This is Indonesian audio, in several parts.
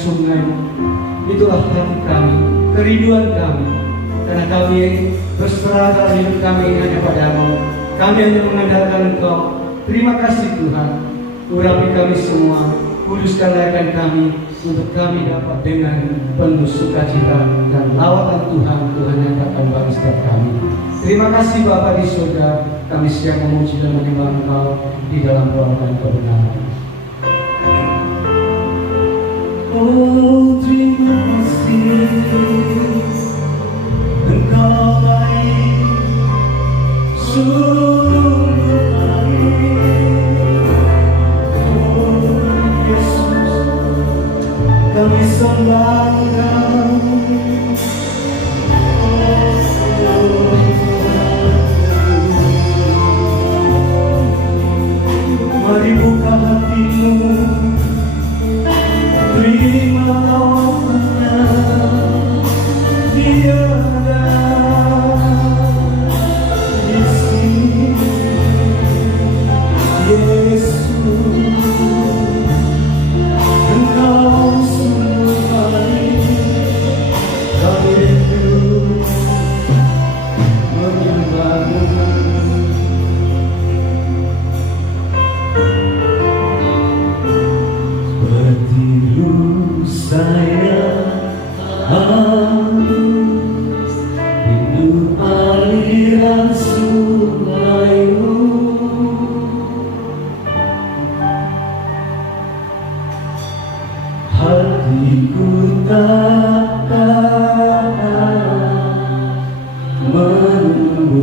sungai. Itulah hati kami, kerinduan kami, karena kami berserah dalam hidup kami hanya padamu. Kami hanya mengandalkan Engkau. Terima kasih Tuhan. Urapi kami semua, kuduskanlah kami untuk kami dapat dengan penuh sukacita dan lawatan Tuhan yang akan bagi setiap kami. Terima kasih Bapa di surga, kami siap memuji dan menyembah Engkau di dalam roh dan kebenaran. Oh, terima kasih, Engkau baik, sungguh baik. Oh Yesus, kami sembah Engkau. Mari buka hatimu, terima lawatannya. Dia ada di sini, Yesus. Engkau sungguh baik, kami rindu menyembahmu. Saya rindu aliran sungaimu, hatiku takkan menunggu.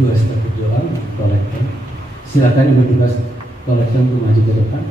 dua staf berjualan kolektor. Silakan yang bertugas kolektor untuk maju ke depan.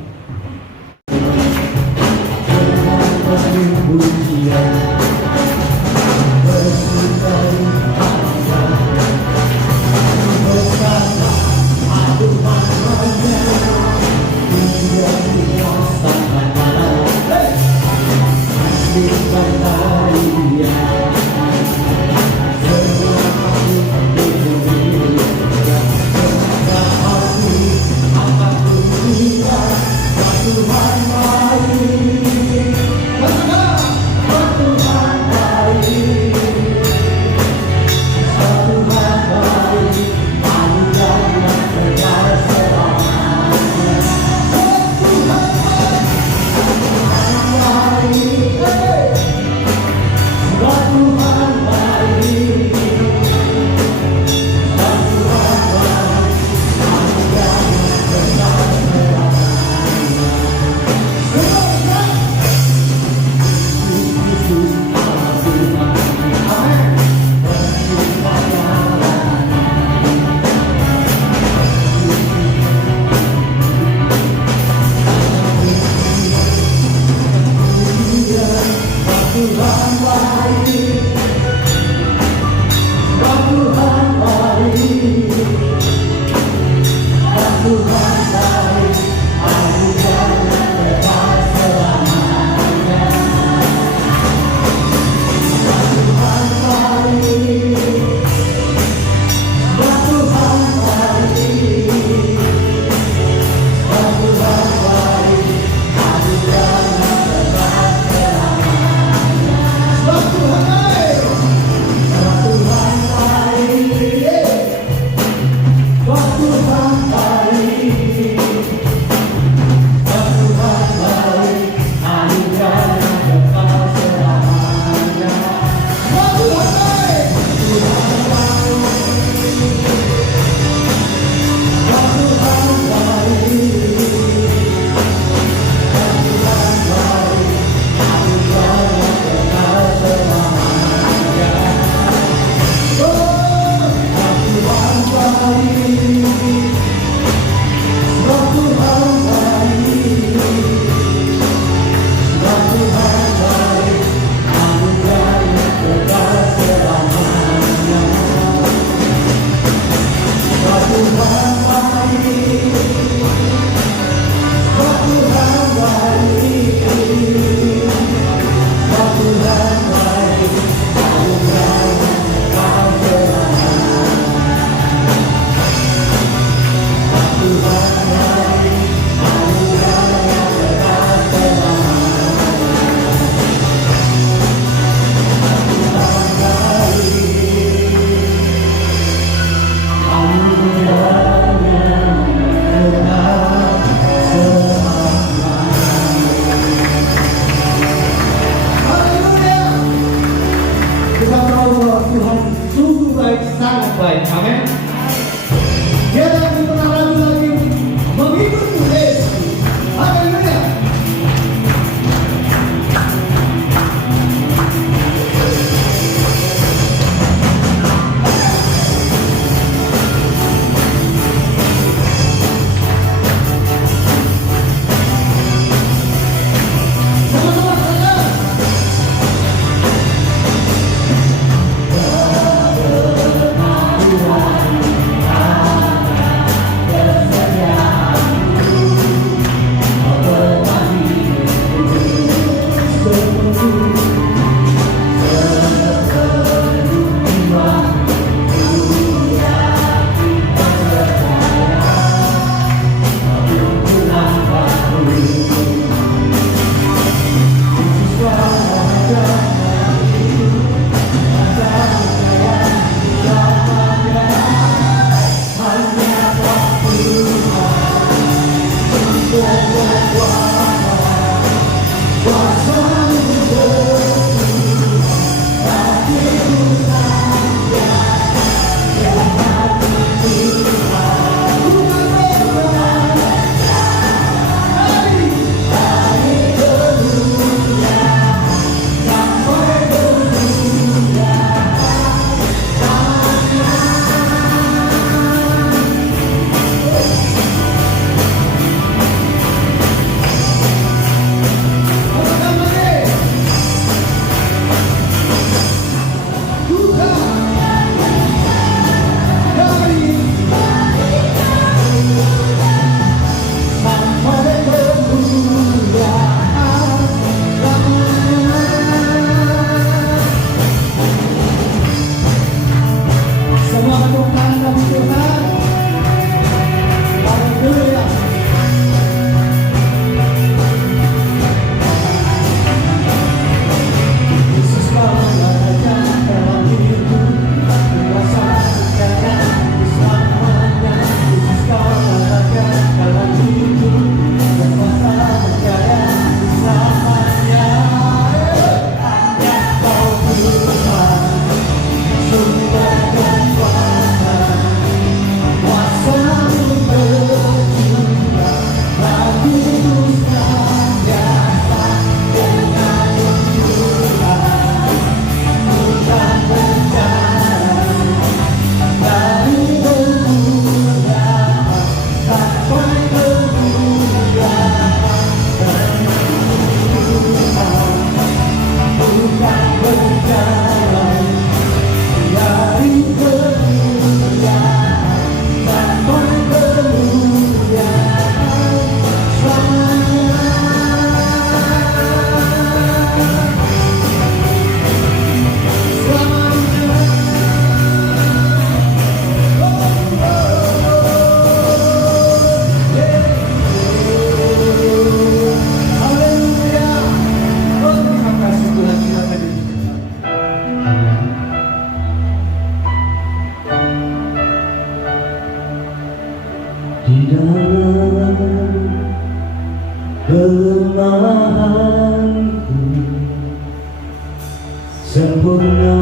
sempurna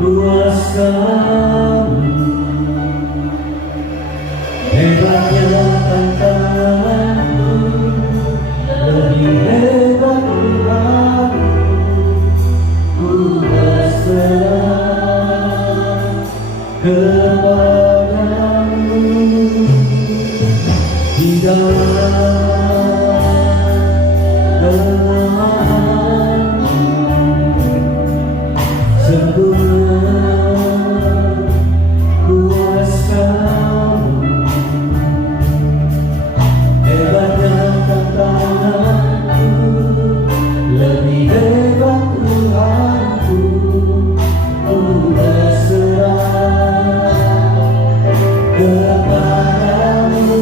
kuasa-Mu, hebatnya tantangan-Mu, lebih hebat Tuhan, ku berserah kepada-Mu di dalam kelemahan-Mu, sempurna kuasa-Mu, hebatnya tantangan-Mu, lebih hebat Tuhanku, ku berserah kepada-Mu.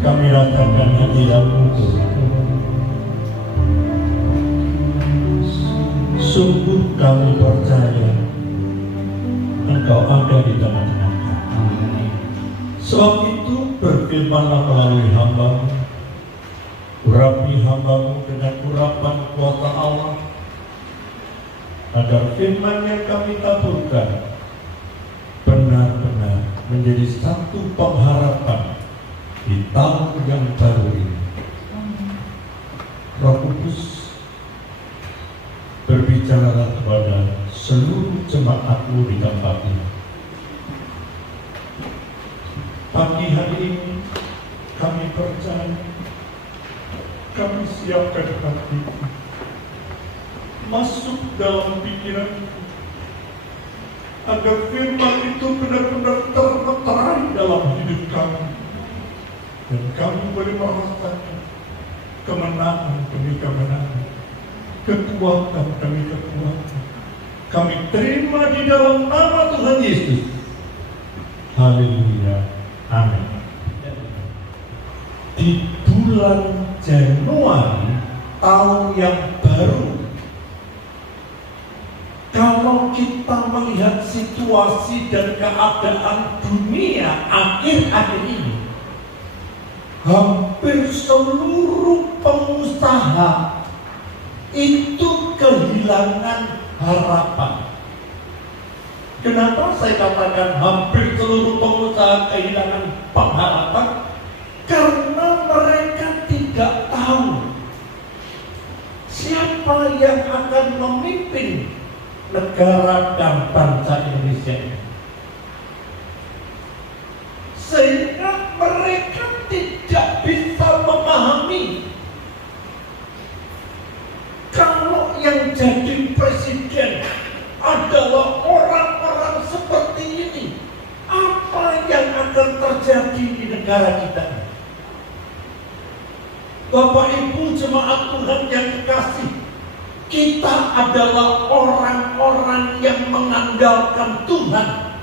kami rasakan hadirat-Mu Tuhan. Sungguh kami percaya Engkau ada di tengah-tengah kami. Sebab itu berfirmanlah melalui hamba-Mu, urapi hamba-Mu dengan urapan kuasa Allah, agar firman yang kami taburkan benar-benar menjadi satu pengharapan di tahun yang baru ini. Roh Kudus, berbicaralah kepada seluruh jemaat-Mu di tempat ini. Pagi hari ini kami percaya, kami siapkan hati masuk dalam pikiran, agar firman itu benar-benar termeterai dalam hidup kami, dan kami boleh merasakan kemenangan demi kemenangan, kekuatan demi kekuatan. Kami terima di dalam nama Tuhan Yesus. Haleluya, amin. Di bulan Januari tahun yang baru, kalau kita melihat situasi dan keadaan dunia akhir-akhir ini, hampir seluruh pengusaha itu kehilangan harapan. Kenapa saya katakan hampir seluruh pengusaha kehilangan pengharapan? Karena mereka tidak tahu siapa yang akan memimpin negara dan bangsa Indonesia ini. Sehingga mereka tidak bisa memahami kalau yang jadi presiden adalah orang-orang seperti ini, apa yang akan terjadi di negara kita? Bapak Ibu jemaat Tuhan yang kekasih, kita adalah orang-orang yang mengandalkan Tuhan.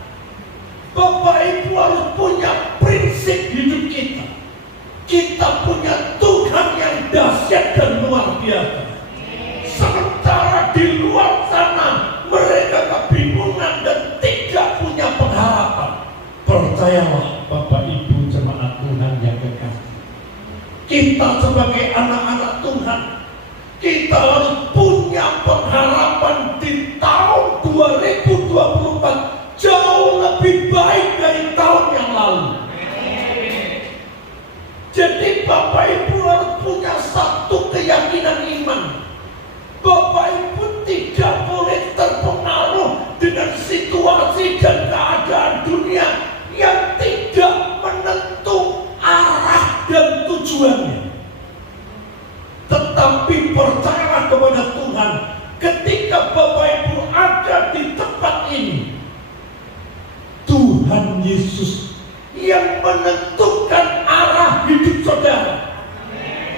Bapak Ibu harus punya prinsip hidup kita. Kita punya Tuhan yang dahsyat dan luar biasa. Sementara di luar sana mereka kebingungan dan tidak punya pengharapan. Percayalah Bapak Ibu jemaat Tuhan yang kekasih, kita sebagai anak-anak Tuhan, kita harus punya pengharapan di tahun 2024 jauh lebih baik dari tahun yang lalu. Jadi Bapak Ibu harus punya satu keyakinan iman. Bapak Ibu tidak boleh terpengaruh dengan situasi dan keadaan dunia yang tidak menentu arah dan tujuannya. Tetapi percayalah kepada Tuhan, ketika Bapak Ibu ada di tempat ini, Tuhan Yesus yang menentukan arah hidup saudara.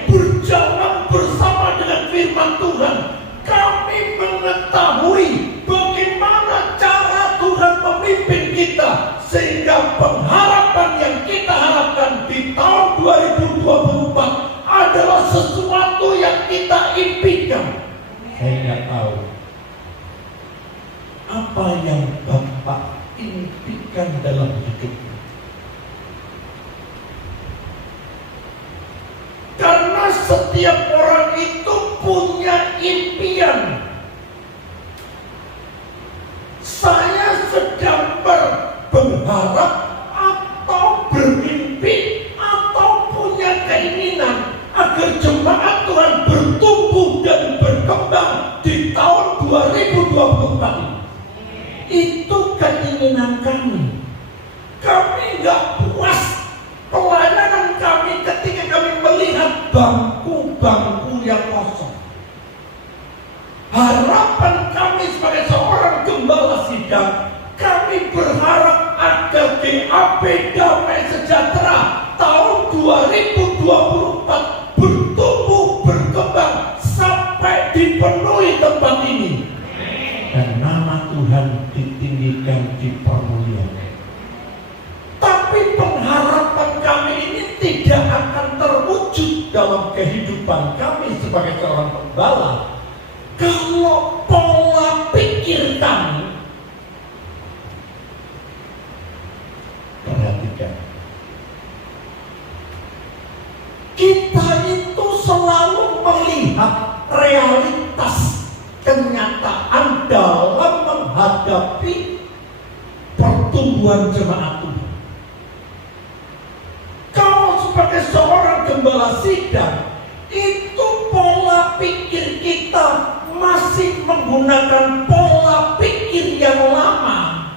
Berjalan bersama dengan firman Tuhan, kami mengetahui bagaimana cara Tuhan memimpin kita, sehingga pengharapan yang kita harapkan di tahun 2024 adalah sesuatu yang kita impikan. Saya nggak tahu apa yang Bapak impikan dalam hidup. Karena setiap orang itu punya impian. Saya sedang berharap atau bermimpi atau punya keinginan agar jemaat Tuhan bertumbuh dan berkembang di tahun 2024 ini. Itu keinginan kami. Kami nggak puas pelayanan kami ketika kami melihat bangku-bangku yang kosong. Harapan kami sebagai seorang gembala sidang, kami berharap agar GAP Damai Sejahtera tahun 2024 bertumbuh berkembang sampai dipenuhi tempat ini, dan nama Tuhan ditinggikan, dipermuliakan. Tapi pengharapan kami ini tidak akan terwujud dalam kehidupan kami sebagai seorang pembala kalau pola pikir kami, perhatikan, kita itu selalu melihat realitas kenyataan dalam menghadapi pertumbuhan jemaat Tuhan. Kalau sebagai seorang gembala sidang, itu pola pikir kita masih menggunakan pola pikir yang lama.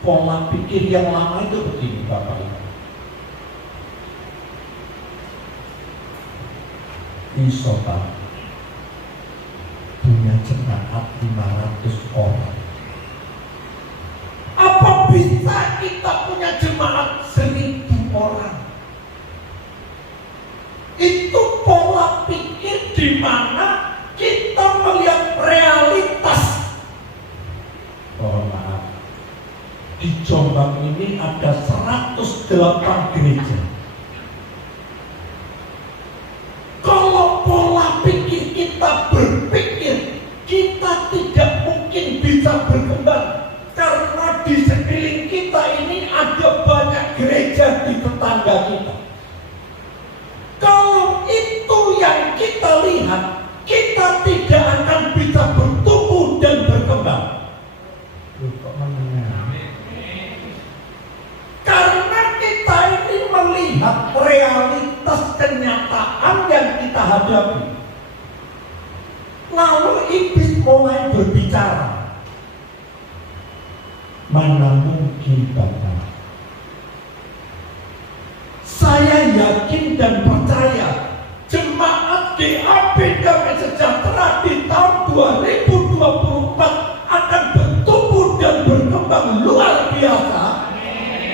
Pola pikir yang lama itu begini, Bapak Ibu. Isopa punya jemaat 500 orang. Apa bisa kita punya jemaat 1000 orang? Itu pola pikir di mana kita melihat realitas. Oh maaf, di Jombang ini ada 108 gereja. Kalau pola pikir kita berpikir, kita tidak mungkin bisa berkembang. Karena di sekeliling kita ini ada banyak gereja di tetangga kita. Kalau itu yang kita lihat, kita tidak akan bisa bertumbuh dan berkembang. Karena kita ini melihat realitas kenyataan yang kita hadapi. Lalu iblis mulai berbicara. Mana mungkin Bapak? Saya yakin dan percaya jemaat GAP Damai Sejahtera di tahun 2024 akan bertumbuh dan berkembang luar biasa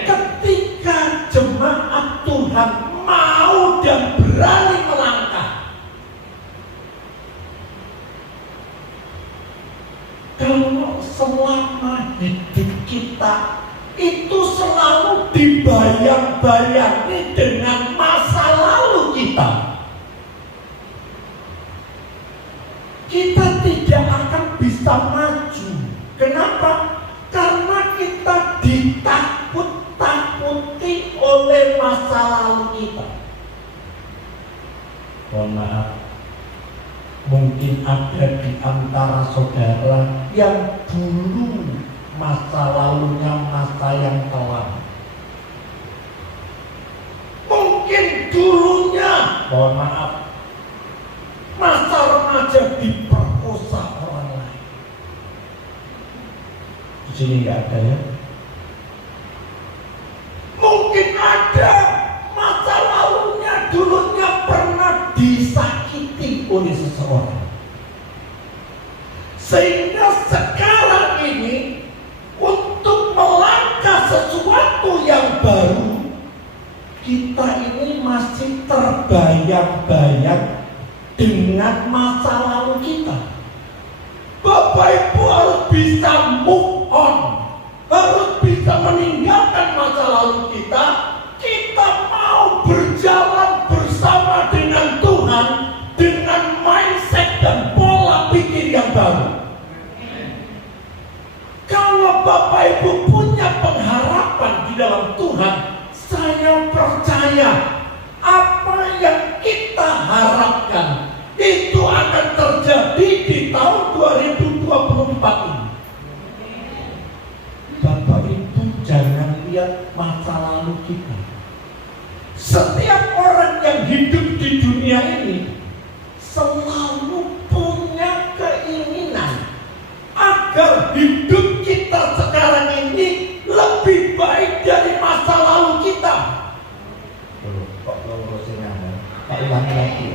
ketika jemaat Tuhan mau dan berani melangkah. Kalau selama hidup kita itu selalu dibayang-bayangi dengan masa lalu kita, kita tidak akan bisa maju. Kenapa? Karena kita ditakut-takuti oleh masa lalu kita. Mohon maaf, mungkin ada di antara saudara yang dulu masa lalunya masa yang kelam. Mungkin dulunya, mohon maaf, masa remaja diperkosa orang lain. Di sini nggak ada ya? Mungkin ada masa lalunya dulunya pernah disakiti oleh seseorang. Sehingga sekarang ini untuk melangkah sesuatu yang baru, kita ini masih terbayang-bayang dengan masa lalu kita. Bapak Ibu harus bisa move on, harus bisa meninggalkan masa lalu kita. Kita mau berjalan bersama dengan Tuhan dengan mindset dan pola pikir yang baru. Kalau Bapak Ibu punya pengharapan di dalam Tuhan, saya percaya apa yang kita harapkan itu akan terjadi di tahun 2024 ini. Bapak Ibu jangan lihat masa lalu kita. Setiap orang yang hidup di dunia ini selalu punya keinginan agar hidup kita sekarang ini lebih baik dari masa lalu kita. Pak ulangi lagi.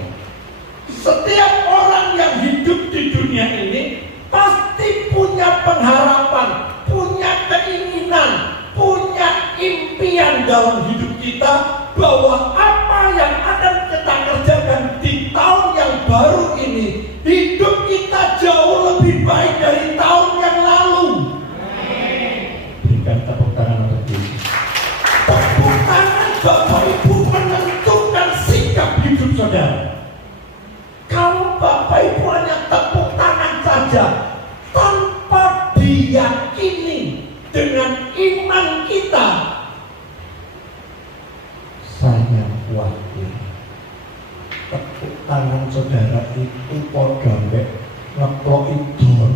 Setiap orang yang hidup di dunia ini pasti punya pengharapan, punya keinginan, punya impian dalam hidup kita bahwa apa yang akan kita kerjakan di tahun yang baru ini, hidup kita jauh lebih baik dari tahun yang lalu. Berikan tepuk tangan untuk Yesus. Tepuk tangan Bapak Ibu menentukan tangan saudara itu padha mbek ngeploki dor.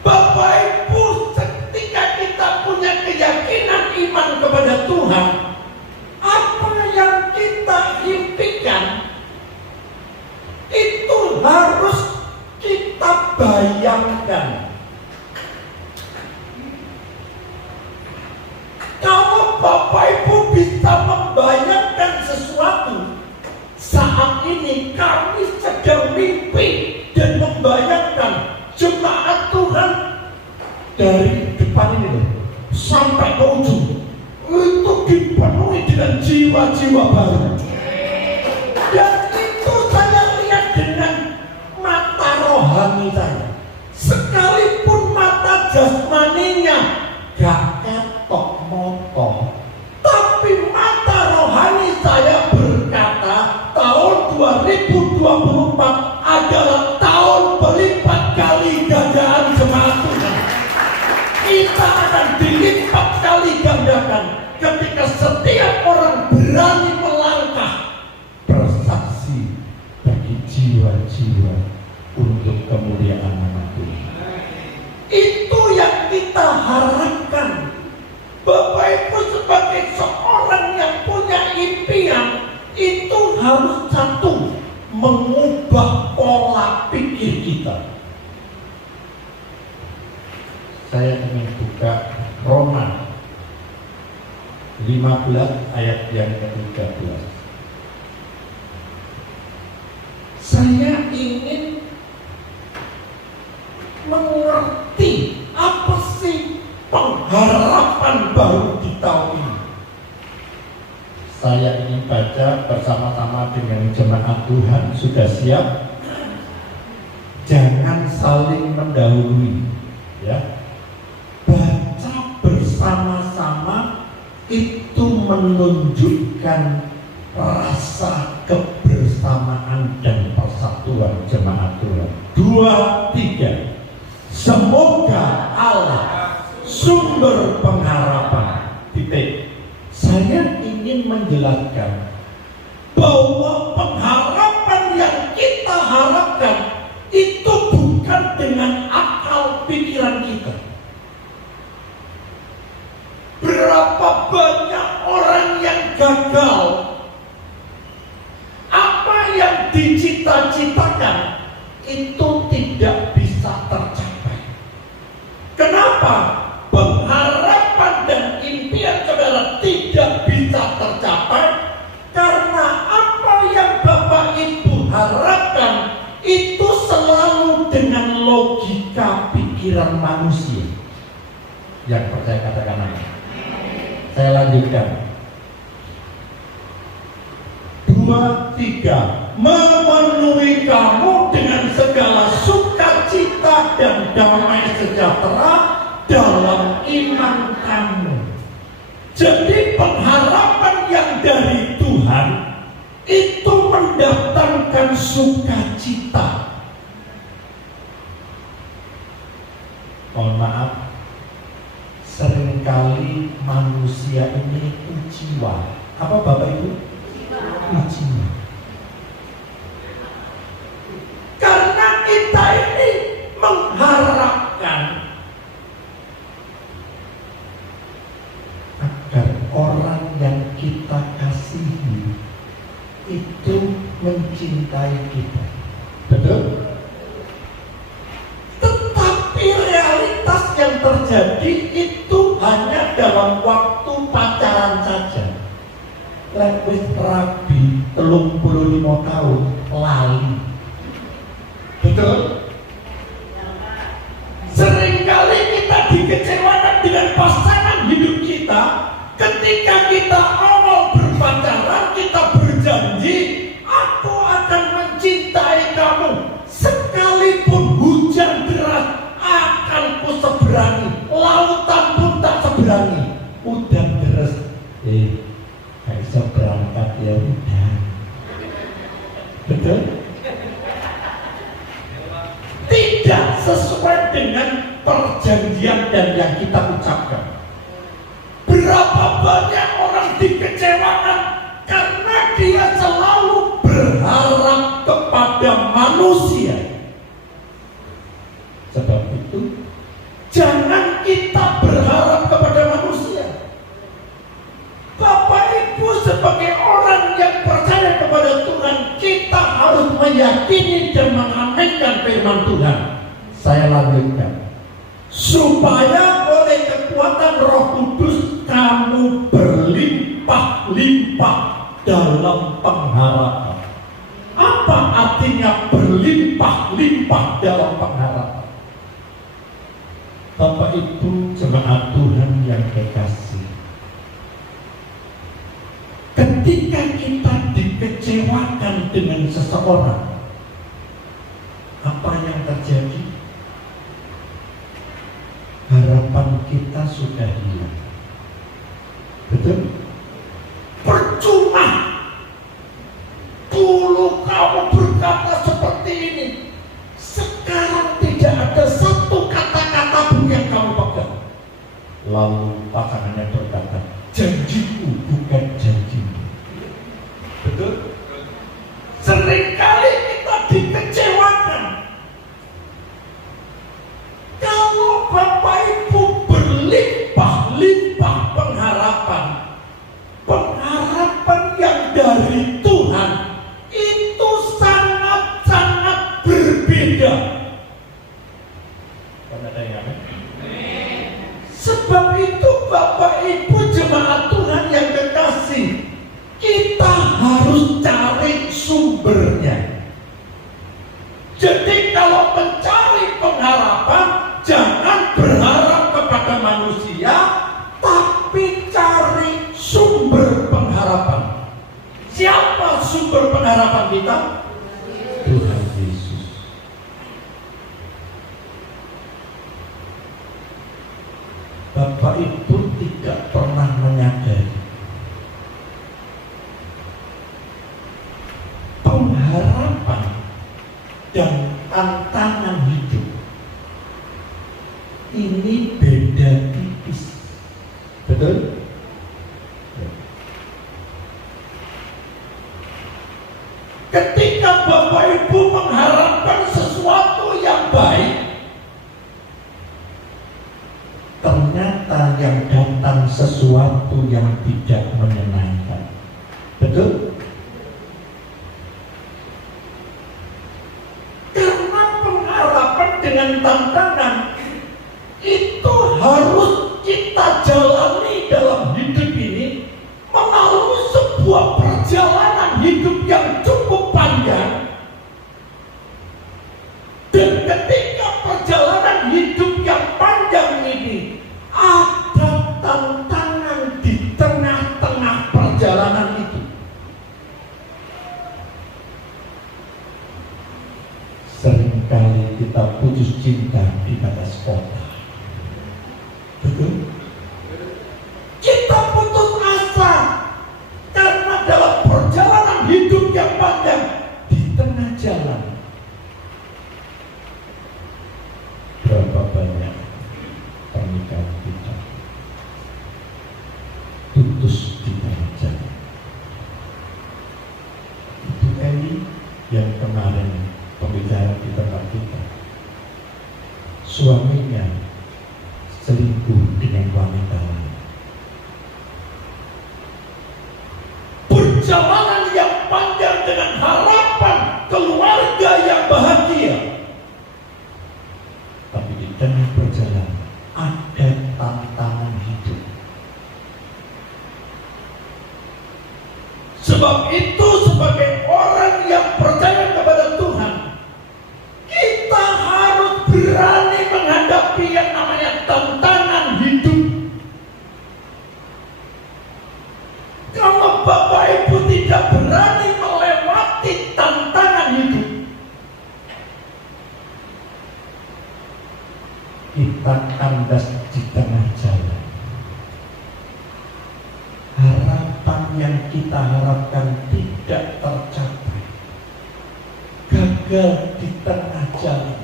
Bapak Ibu, ketika kita punya keyakinan iman kepada Tuhan, apa yang kita impikan itu harus kita bayangkan. Kalau Bapak Ibu bisa membayangkan sesuatu, saat ini kami sedang mimpi dan membayangkan jemaat Tuhan dari depan ini loh, sampai ke ujung itu dipenuhi dengan jiwa-jiwa baru. Dan itu saya lihat dengan mata rohani saya. Sekalipun mata jasmaninya gak ketok moto, tapi mata rohani saya berkata tahun 2024 adalah tahun berlipat kali gandaan jemaat Tuhan. Kita akan dilipat kali gandakan ketika setiap orang berani melangkah bersaksi bagi jiwa-jiwa untuk kemuliaan nama Tuhan. Itu yang kita harapkan. Bapak Ibu, sebagai seorang yang punya impian, itu harus satu, mengubah pola pikir kita. Saya ingin buka Roma 15 ayat yang ke-13. Saya ingin mengerti apa sih pengharapan baru di tahun ini. Saya ingin baca bersama-sama dengan jemaat Tuhan. Sudah siap? Jangan saling mendahului, ya. Baca bersama-sama itu menunjukkan rasa kebersamaan dan persatuan jemaat Tuhan. 2, 3. Semoga Allah sumber pengharapan. Titik. Saya ingin menjelaskan bahwa pengharapan yang kita harapkan itu bukan dengan akal pikiran kita. Berapa banyak orang yang gagal, apa yang dicita-citakan itu tidak bisa tercapai. Kenapa? Pengharapan dan impian saudara tidak bisa tercapai karena apa yang Bapak Ibu harapkan itu selalu dengan logika pikiran manusia. Yang percaya katakan amin. Saya lanjutkan. 2, 3. Memenuhi kamu dengan segala sukacita dan damai sejahtera dalam iman kamu. Jadi pengharapan yang dari Tuhan itu mendatangkan sukacita. Mohon maaf, seringkali manusia ini ujiwa. Apa Bapak Ibu? Ujiwa. Karena kita ini mengharapkan agar orang yang kita kasihi itu mencintai kita. Betul? Tetapi realitas yang terjadi itu hanya dalam waktu pacaran saja. Lewis rabi 35 tahun lali. Betul? Seringkali kita dikecewakan dengan pasangan hidup kita ketika kita awal berpacaran, kita berjanji aku akan mencintai kamu sekalipun hujan deras akan ku seberangi, lautan pun tak seberangi. Udah deras, gak bisa berangkat ya udah. Betul? Tidak sesuai dengan perjanjian dan yang kita ucapkan. Berapa banyak orang dikecewakan berlimpah dalam pengharapan. Apa artinya berlimpah-limpah dalam pengharapan? Bapak Ibu jemaat Tuhan yang kekasih, ketika kita dikecewakan dengan seseorang, apa yang terjadi? Harapan kita sudah hilang. Betul? Percuma. Dulu kamu berkata seperti ini, sekarang tidak ada satu kata-kata pun yang kamu pegang. Lalu pasangannya berkata, janjiku bukan janjimu. Betul? Seringkali kita dikecewakan. Kalau Bapak Ibu berlimpah-limpah pengharapan, pengharapan yang dari Tuhan itu sangat-sangat berbeda. Sebab itu Bapak Ibu jemaat Tuhan yang kekasih, kita harus cari sumbernya. Jadi kalau mencari pengharapan, jangan berharap kepada manusia, tapi cari sumber pengharapan. Siapa sumber pengharapan kita? Tuhan Yesus. Bapak Ibu tidak pernah menyadari pengharapan dan tantangan hidup ini beda tipis. Betul? Ketika Bapak Ibu mengharapkan sesuatu yang baik, ternyata yang datang sesuatu yang tidak menyenangkan. Betul? Karena pengharapan dengan tantangan itu harus kita jalani dalam hidup ini melalui sebuah perjalanan hidup yang cukup panjang. Dan ketika perjalanan hidup yang panjang ini ada tantangan di tengah-tengah perjalanan itu. Seringkali kita putus cinta di batas kota. Betul? Kita putus asa karena dalam perjalanan hidup yang panjang di tengah jalan berapa banyak pernikahan kita putus di tengah jalan. Ibu Eli yang kemarin pembicara di tempat kita, suaminya selingkuh dengan wanita lain. Perjalanan yang panjang dengan harapan keluarga yang bahagia, tapi di tengah perjalanan ada tantangan hidup. Sebab itu sebagai orang yang percaya kepada Tuhan, kita harus berani menghadapi yang namanya tantangan hidup. Kalau Bapak Ibu tidak berani melewati tantangan hidup, kita kandas di tengah jalan. Harapan yang kita harapkan tidak tercapai, gagal di tengah jalan.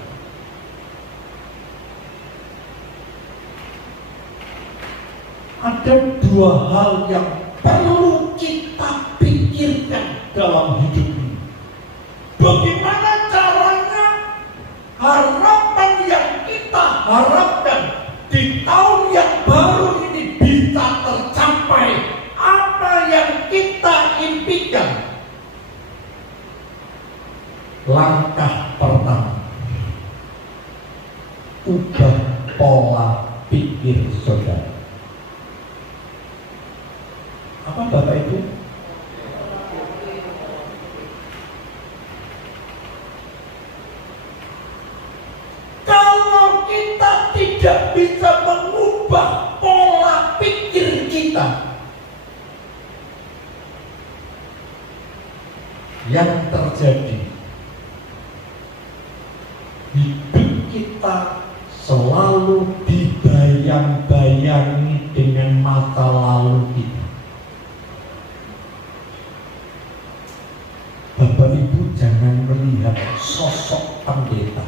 Ada dua hal yang perlu kita pikirkan dalam hidup ini. Bagaimana caranya harapan yang kita harapkan di tahun yang baru ini bisa tercapai apa yang kita impikan. Langkah pertama, ubah pola pikir saudara. Apa Bapak Ibu? Kalau kita tidak bisa mengubah pola pikir kita, yang terjadi hidup kita selalu dibayang-bayangi dengan masa lalu kita. Bapak Ibu jangan melihat sosok pendeta.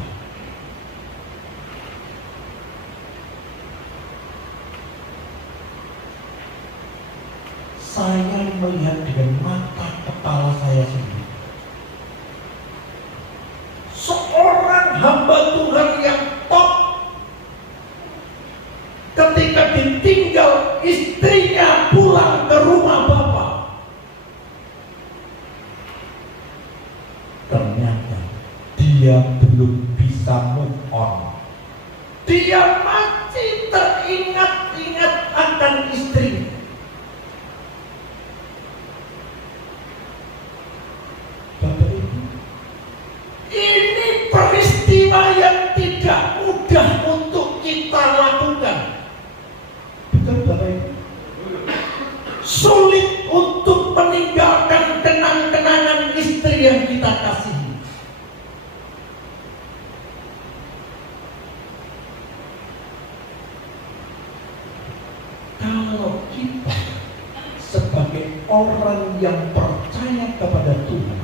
Saya melihat dengan mata kepala saya sendiri. Seorang hamba Tuhan yang top, ketika ditinggal istrinya pulang ke rumah Bapak, ternyata dia belum bisa move on. Dia masih teringat-ingat akan istrinya. Bapak Ibu, ini peristiwa yang tidak mudah untuk kita lakukan. Betul Bapak Ibu? Sulit untuk meninggalkan kenang-kenangan istri yang kita kasihi. Kalau kita sebagai orang yang percaya kepada Tuhan,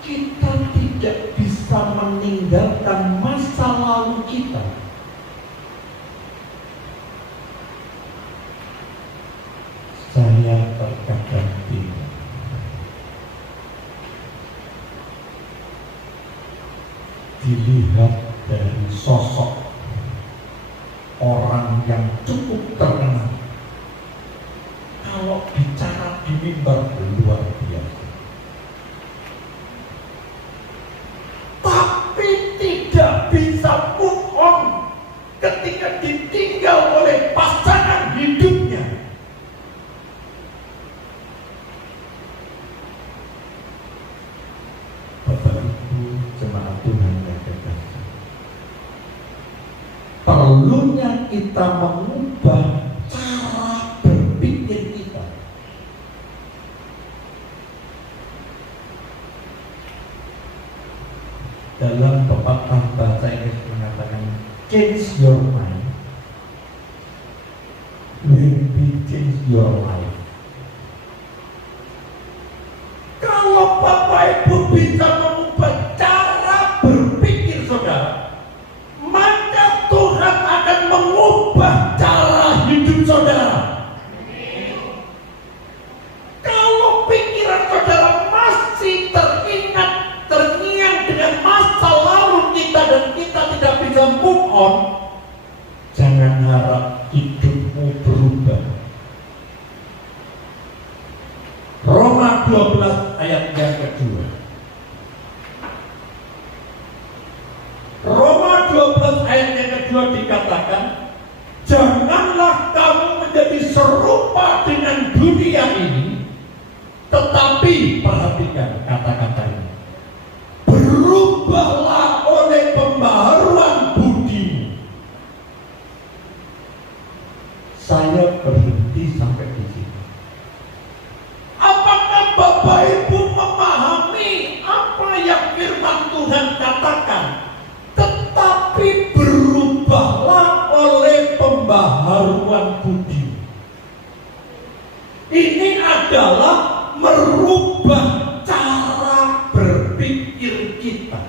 kita tidak bisa meninggalkan masa lalu kita. Saya terkadang bingung. Dilihat dari sosok orang yang cukup terkenal, kalau bicara di mimbar luar biasa, tapi tidak bisa move on ketika ditinggal oleh pasangan hidupnya. Bapak Ibu jemaat Tuhan yang kekasih, perlunya kita mengubah cara berpikir kita. Dalam pepatah bahasa Inggris mengatakan, change your mind will be change your life. Kalau Bapak Ibu bisa mengubah cara berpikir saudara, maka Tuhan akan mengubah cara hidup saudara. Kalau pikiran saudara masih terngiang dengan masa lalu kita dan kita tidak bisa move on, jangan harap hidupmu berubah. Roma 12 ayat yang kedua. Roma 12 ayat yang kedua dikatakan, janganlah kamu menjadi serupa dengan dunia ini, tetapi perhatikan kata-kata ini, berubahlah oleh pembaharuan budimu. Saya berhenti sampai di sini. Apakah Bapak Ibu memahami apa yang firman Tuhan katakan? Tetapi berubahlah oleh pembaharuan budi. Ini adalah merubah cara berpikir kita.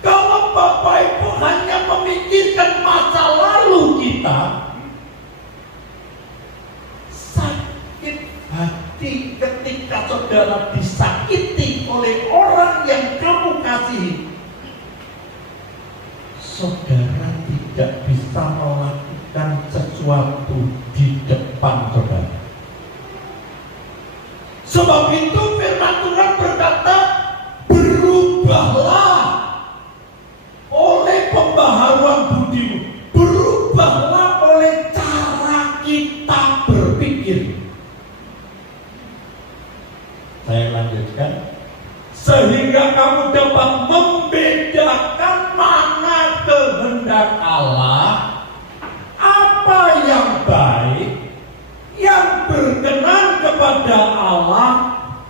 Kalau Bapak Ibu hanya memikirkan masa lalu kita, sakit hati ketika saudara disakiti oleh orang yang kamu kasihi, saudara tidak bisa melakukan sesuatu di depan saudara. Sebab itu firman Tuhan berkata, berubahlah oleh pembaharuan budimu, berubahlah oleh cara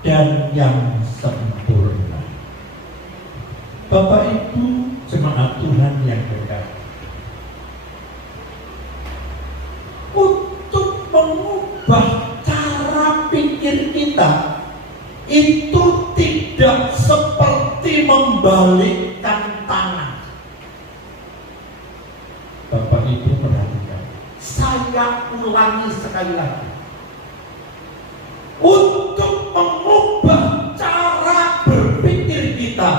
dan yang sempurna. Bapak Ibu jemaat Tuhan yang berkati, untuk mengubah cara pikir kita itu tidak seperti membalikkan tangan. Bapak Ibu perhatikan, saya ulangi sekali lagi. Untuk mengubah cara berpikir kita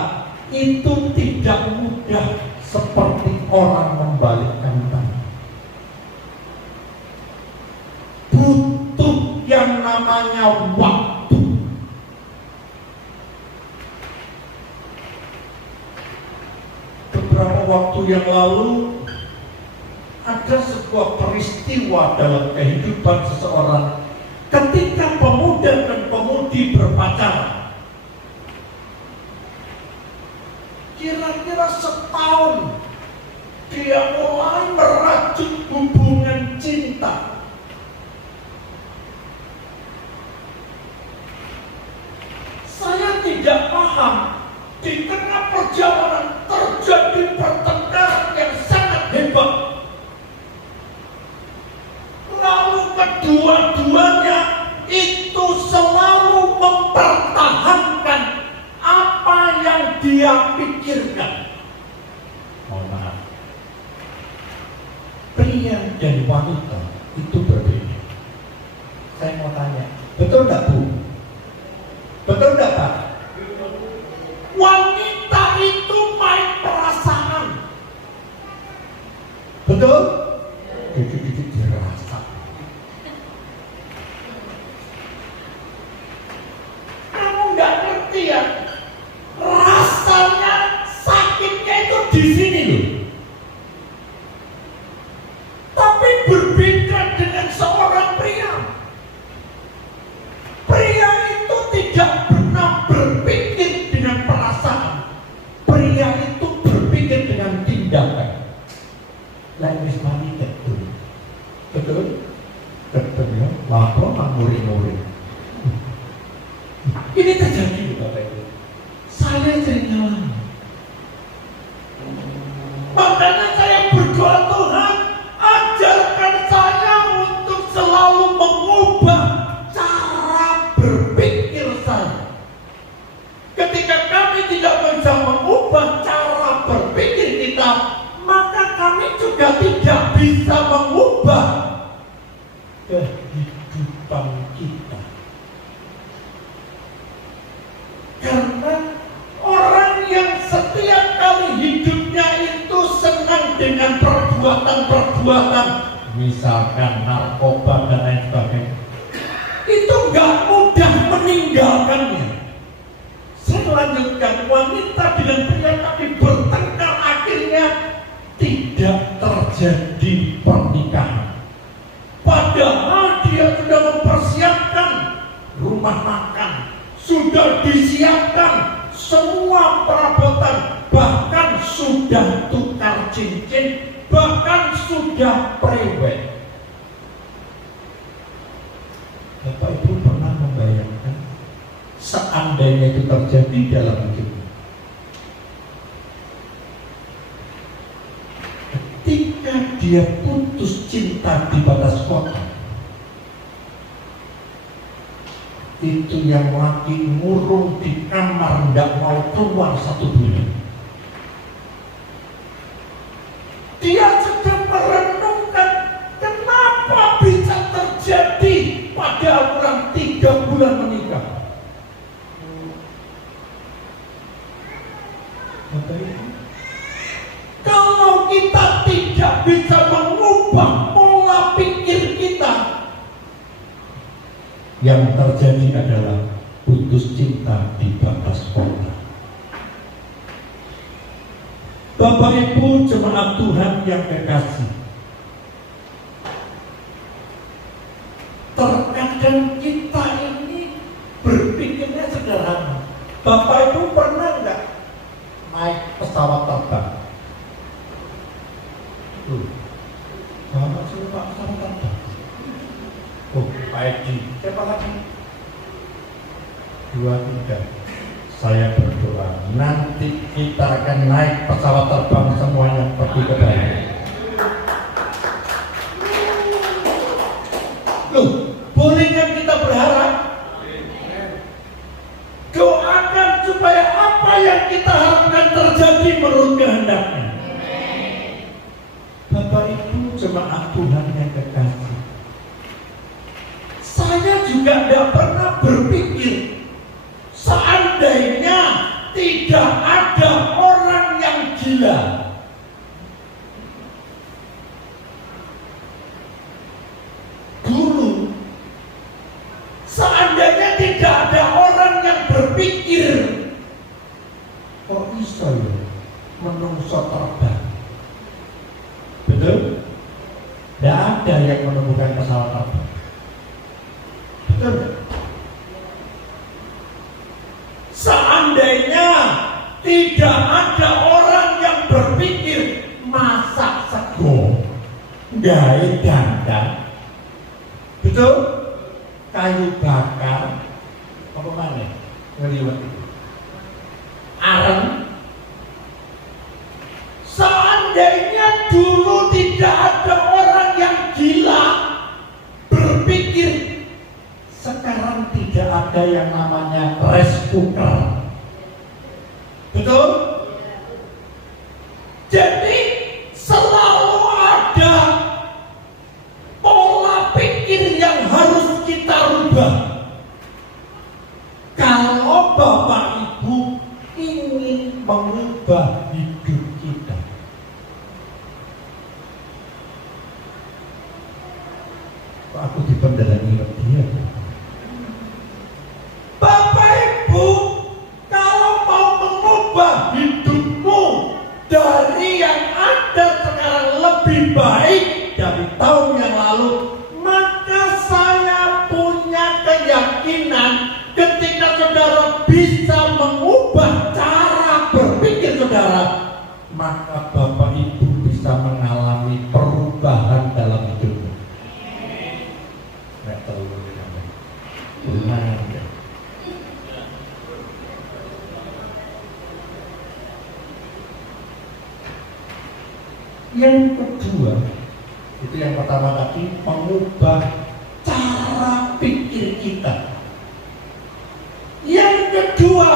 itu tidak mudah seperti orang membalikkan tangan. Butuh yang namanya waktu. Beberapa waktu yang lalu ada sebuah peristiwa dalam kehidupan seseorang ketika pemuda dan pemudi berpacaran. Kira-kira setahun dia mulai merajut hubungan cinta. Saya tidak paham, di tengah perjalanan terjadi pertengkaran yang sangat hebat. Lalu kedua-duanya itu selalu mempertahankan apa yang dia pikirkan. Mohon maaf, pria dan wanita itu berbeda. Saya mau tanya, betul nggak Bu? Betul nggak Pak? Wanita itu main perasaan. Betul? Dikit-dikit dirasa. Kamu nggak ngerti ya? Rasanya sakitnya itu di sini loh. Tapi berbeda dengan seorang pria. Pria itu tidak pernah berpikir dengan perasaan. Pria itu berpikir dengan tindakan. Lain wanita itu. Betul? Betul ya. Lapor muri-muri. Ini terjadi Bapak Ibu. Saya sering ngalamin. Makanya saya berdoa, Tuhan, ajarkan saya untuk selalu mengubah cara berpikir saya. Ketika kami tidak bisa mengubah cara berpikir kita, maka kami juga tidak bisa mengubah kehidupan kita. Karena orang yang setiap kali hidupnya itu senang dengan perbuatan-perbuatan, misalkan narkoba dan lain sebagainya, itu gak mudah meninggalkannya. Saya lanjutkan, wanita dengan pria tapi bertengkar, akhirnya tidak terjadi pernikahan. Padahal dia sudah mempersiapkan rumah makan, sudah disiapkan semua perabotan, bahkan sudah tukar cincin, bahkan sudah prewed. Bapak Ibu pernah membayangkan seandainya itu terjadi dalam hidupnya? Ketika dia putus cinta di batas kota, itu yang laki ngurung di kamar tidak mau keluar 1 bulan. Dia sedang merenungkan kenapa bisa terjadi pada orang 3 bulan menikah. Kalau kita tidak bisa mengubah pola pikir kita, yang terjadi adalah putus cinta di batas kota. Bapak Ibu jemaat Tuhan yang kekasih, terkadang kita ini berpikirnya sederhana. Bapak Ibu pernah nggak naik pesawat terbang? Selamat sore Pak, pesawat terbang. Oh, Pak Edi, siapa lagi? dua, tiga. Saya berdoa nanti kita akan naik pesawat terbang semuanya pergi ke Bali. Loh, bolehkah kita berharap? Doakan supaya apa yang kita harapkan terjadi menurut kehendaknya. Bapak Ibu jemaat Tuhan yang kekasih, saya juga tidak pernah berpikir seandainya tidak ada orang yang gila. Dulu, seandainya tidak ada orang yang berpikir, kok iso ya menungso terbang. Betul? Tidak ada yang menemukan pesawat terbang. Betul? Seandainya tidak ada orang yang berpikir masak sego, gawe dandang, betul? Kayu bakar, apa mana? Ngeliwat areng. Seandainya dulu tidak ada orang yang gila berpikir, sekarang tidak ada yang namanya rice cooker. Betul? Jadi selalu ada pola pikir yang harus kita rubah. Kalau Bapak Ibu ingin mengubah hidup kita. Kok aku dipendalangi dia? Bapak Ibu, kalau mau mengubah hidupmu dari yang ada sekarang lebih baik dari tahun yang lalu, maka saya punya keyakinan ketika saudara bisa mengubah cara berpikir saudara, maka Bapak Ibu bisa mengalami perubahan dalam hidupmu. Nggak tahu ya. Yang kedua, itu yang pertama tadi, mengubah cara pikir kita. Yang kedua,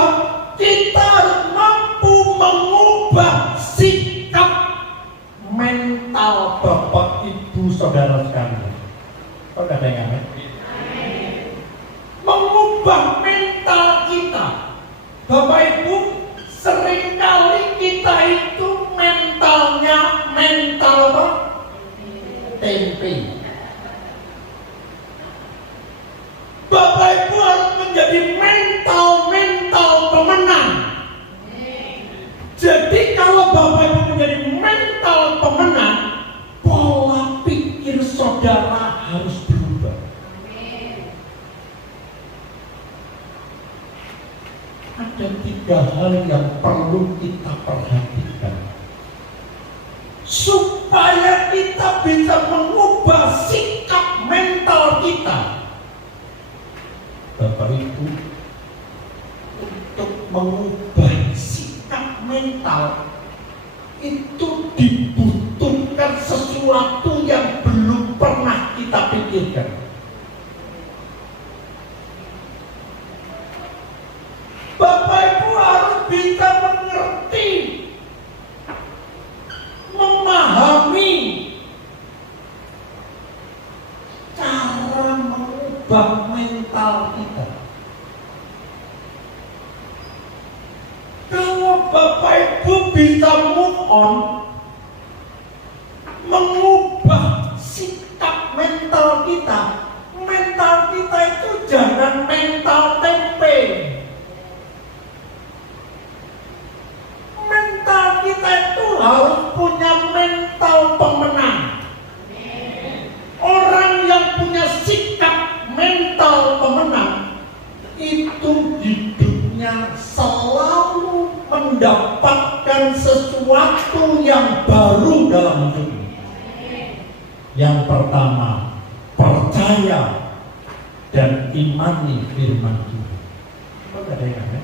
kita harus mampu mengubah sikap mental Bapak Ibu Saudara sekalian. Kok ada yang aneh? Mengubah mental kita. Bapak Ibu, seringkali kita itu mentalnya mental apa? Tempe. Bapak Ibu harus menjadi mental pemenang. Jadi kalau Bapak Ibu menjadi mental pemenang, pola pikir saudara harus berubah. Ada 3 hal yang perlu kita perhatikan supaya kita bisa mengubah sikap mental kita. Bapak Ibu, untuk mengubah sikap mental itu dibutuhkan sesuatu yang belum pernah kita pikirkan. Bapak Ibu harus bisa mengerti, memahami cara mengubah mental kita. Kalau Bapak Ibu bisa move on, mengubah sikap mental kita itu jangan mental tempe. Mental kita itu harus punya mental pemenang. Orang yang punya sikap mental pemenang itu hidupnya selalu mendapatkan sesuatu yang baru dalam hidupnya. Yang pertama, percaya dan imani firman Tuhan. Kok ada yang aneh?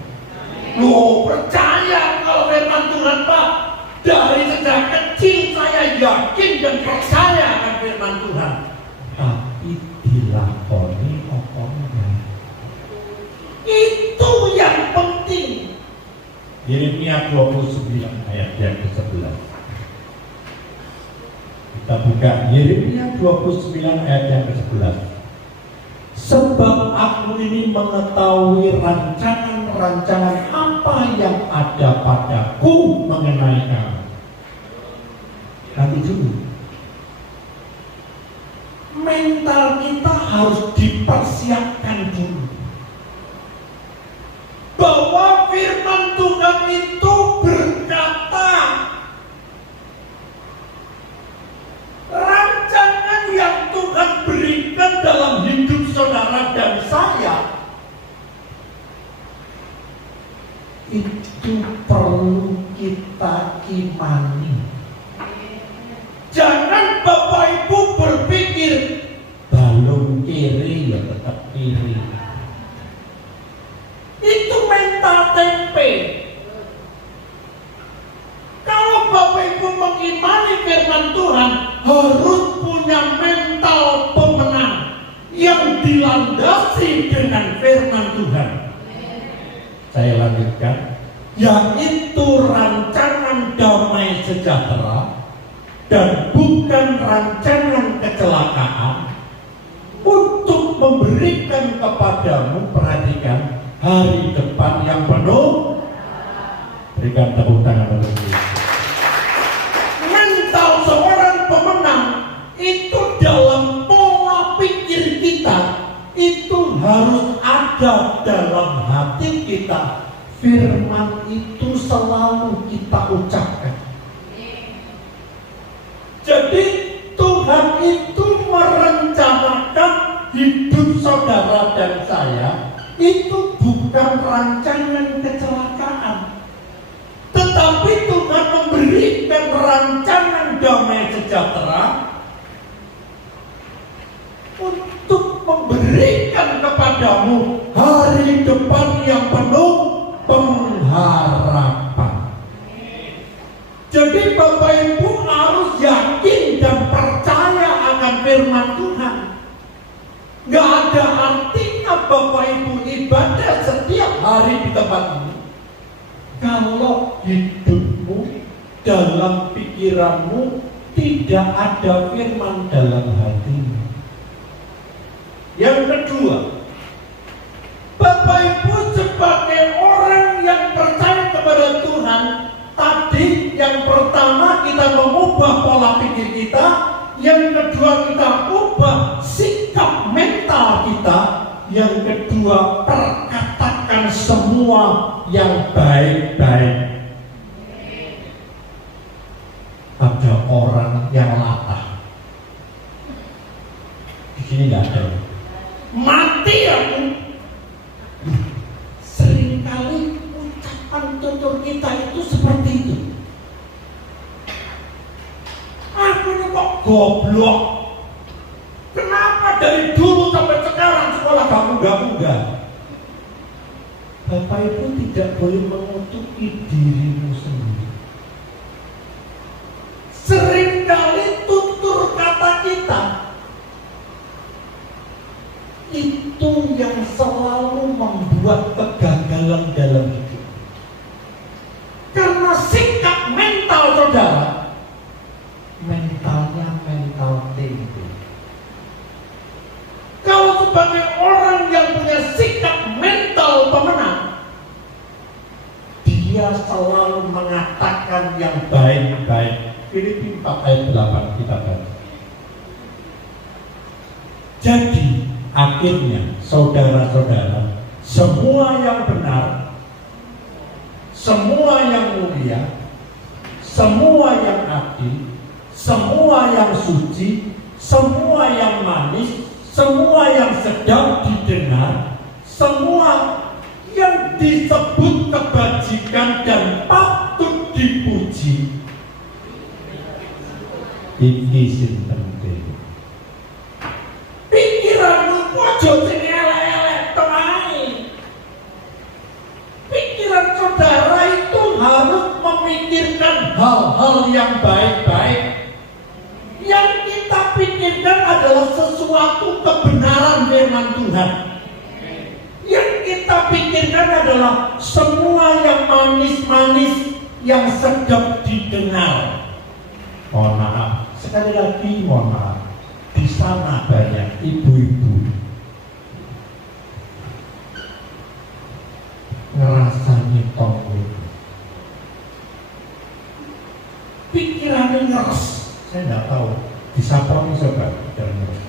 Loh, percaya kalau firman Tuhan, Pak. Dari sejak kecil saya yakin dan percaya akan firman Tuhan. Tapi dilakoni apa enggak? Itu yang penting. Yeremia 29 ayat yang ke-11. Kita buka Yeremia 29 ayat yang ke-11. Sebab aku ini mengetahui rancangan-rancangan apa yang ada padaku mengenai kamu. Nanti dulu. Mental kita harus dipersiapkan dulu. Bahwa firman Tuhan itu berkata, rancangan yang Tuhan berikan dalam hidup saudara dan saya itu perlu kita imani. Jangan Bapak Ibu berpikir balung kiri ya tetap kiri. Itu mental tempe. Kalau Bapak Ibu mengimani firman Tuhan, harus punya mental pemenang yang dilandasi dengan firman Tuhan. Saya lanjutkan, yaitu rancangan damai sejahtera dan bukan rancangan kecelakaan, untuk memberikan kepadamu, perhatikan, hari depan yang penuh. Berikan tepuk tangan untuk Yesus. Mental seorang pemenang itu dalam pola pikir kita itu harus ada dalam hati kita. Firman itu selalu kita ucapkan. Jadi Tuhan itu merencanakan hidup saudara dan saya itu bukan rancangan kecelakaan, tetapi Tuhan memberikan rancangan damai sejahtera untuk memberikan kepadamu hari depan yang penuh pengharapan. Jadi Bapak Ibu harus yakin dan percaya akan firman Tuhan. Gak ada artinya Bapak Ibu ibadah setiap hari di tempat ini kalau hidupmu, dalam pikiranmu tidak ada firman dalam hatimu. Yang kedua, Bapak Ibu sebagai orang yang percaya kepada Tuhan, tadi yang pertama kita mengubah pola pikir kita, yang kedua kita ubah sikap mental kita, yang kedua perkatakan semua yang baik-baik. Ada orang yang latah, di sini nggak ada. Mati aku. Seringkali ucapan tutur kita itu seperti itu. Aku ini kok goblok. Kenapa dari dulu sampai sekarang sekolah kamu munggah-munggah? Bapak Ibu tidak boleh mengutuki dirimu sendiri. Seringkali tutur kata kita itu yang selalu membuat kegagalan dalam hidup. Karena sikap mental saudara, mentalnya mental tempe. Kalau sebagai orang yang punya sikap mental pemenang, dia selalu mengatakan yang baik-baik. Filipi 4 ayat 8 kita baca. Jadi akhirnya saudara-saudara, semua yang benar, semua yang mulia, semua yang adil, semua yang suci, semua yang manis, semua yang sedang didengar, semua yang disebut kebajikan dan patut dipuji, ini penting. Pikiranmu ojo sing elek-elek to ae. firman Tuhan. Yang kita pikirkan adalah semua yang manis-manis, yang sedap didengar. Mohon maaf, sekali lagi mohon maaf. Di sana banyak ibu-ibu ngerasani tonggo, pikirannya ngeres. Saya tidak tahu disaproni coba pikiran ngeres.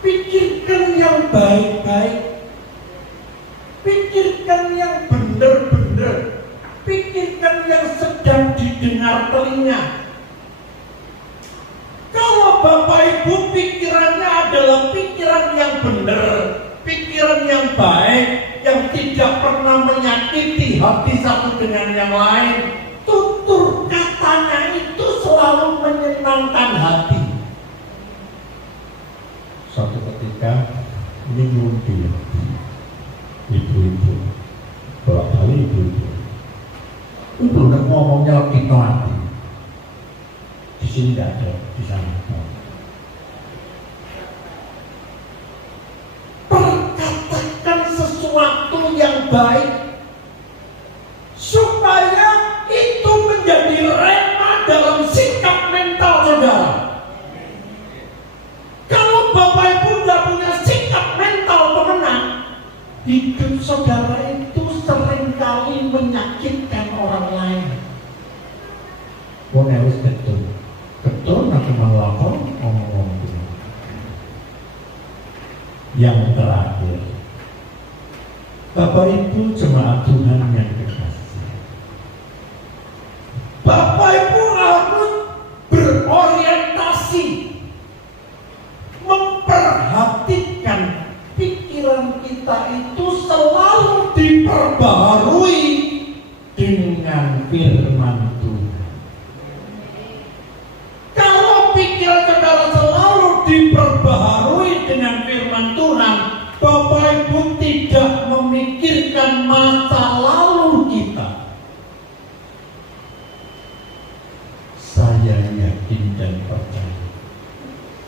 Pikirkan yang baik-baik, pikirkan yang benar-benar, pikirkan yang sedang didengar telinga. Kalau Bapak Ibu pikirannya adalah pikiran yang benar, pikiran yang baik, yang tidak pernah menyakiti hati satu dengan yang lain, tutur katanya itu selalu menyenangkan hati. Suatu ketika ini nyundi ibu-ibu, bolak-balik ibu-ibu, itu udah ngomongnya lebih hati. Di sini tidak ada, di sana. Perkatakan sesuatu yang baik supaya itu menjadi rema dalam sikap mental saudara. Kalau Bapak Ibu tidak punya sikap mental pemenang, hidup saudara itu seringkali menyakitkan orang lain. Harus betul aku melapor ngomong. Yang terakhir, Bapak Ibu jemaat Tuhan yang kekasih, Bapak Ibu harus berorientasi, memperhatikan pikiran kita itu selalu diperbaharui dengan firman Tuhan. Kalau pikiran saudara selalu diperbaharui dengan firman Tuhan, Bapak Ibu tidak memikirkan masa lalu kita. Saya yakin dan percaya,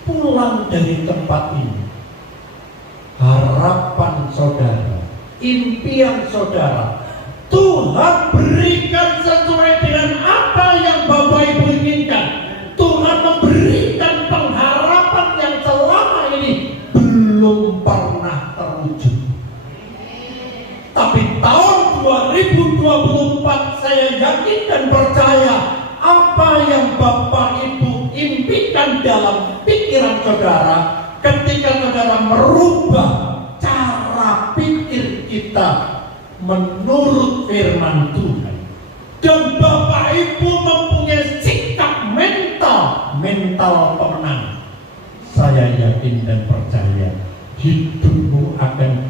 pulang dari tempat ini, harapan saudara, impian saudara, Tuhan berikan sesuai dengan apa yang Bapak Ibu inginkan. Tuhan memberikan pengharapan yang selama ini belum pernah terwujud. Tapi tahun 2024 saya yakin dan percaya apa yang Bapak Ibu impikan dalam pikiran saudara, ketika saudara merubah cara pikir kita menurut firman Tuhan, dan Bapak Ibu mempunyai sikap mental pemenang, saya yakin dan percaya hidupmu akan